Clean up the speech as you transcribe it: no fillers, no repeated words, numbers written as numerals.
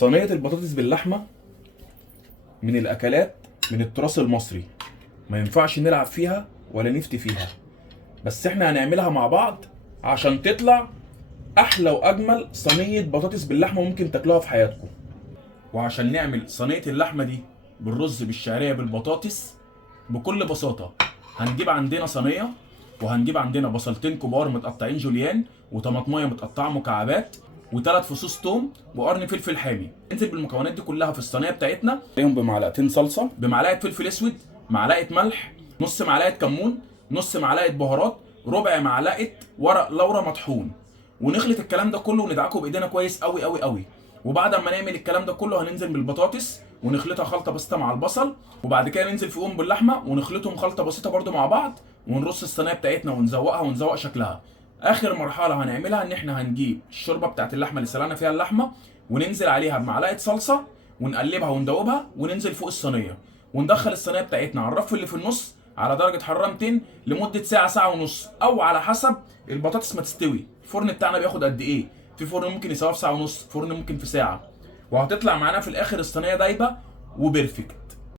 صينية البطاطس باللحمة من الأكلات من التراث المصري، ما ينفعش نلعب فيها ولا نفتي فيها، بس احنا هنعملها مع بعض عشان تطلع أحلى وأجمل صينية بطاطس باللحمة ممكن تاكلوها في حياتكم. وعشان نعمل صينية اللحمة دي بالرز بالشعرية بالبطاطس بكل بساطة، هنجيب عندنا صينية وهنجيب عندنا بصلتين كبار متقطعين جوليان وطماطمية متقطعة مكعبات وثلاث فصوص توم وقرن فلفل حامي. ننزل بالمكونات دي كلها في الصينية بتاعتنا، عليهم بمعلقتين صلصة، بمعلقة فلفل اسود، معلقة ملح، نص معلقة كمون، نص معلقة بهارات، ربع معلقة ورق لورا مطحون. ونخلط الكلام ده كله وندعكه بايدينا كويس قوي قوي قوي. وبعد ما نعمل الكلام ده كله هننزل بالبطاطس ونخلطها خلطه بسيطه مع البصل، وبعد كده ننزل فيهم باللحمه ونخلطهم خلطه بسيطه برده مع بعض، ونرص الصينيه بتاعتنا ونزوقها ونزوق شكلها. اخر مرحله هنعملها ان احنا هنجيب الشوربه بتاعت اللحمه اللي سلقنا فيها اللحمه وننزل عليها بمعلقه صلصه ونقلبها وندوبها وننزل فوق الصينيه، وندخل الصينيه بتاعتنا على الرف اللي في النص على درجه حراره 200 لمده ساعه ساعه ونص، او على حسب البطاطس ما تستوي. الفرن بتاعنا بياخد قد ايه؟ في فرن ممكن يسويها في ساعه ونص، فرن ممكن في ساعه، وهتطلع معانا في الاخر الصينيه دايبه وبرفكت.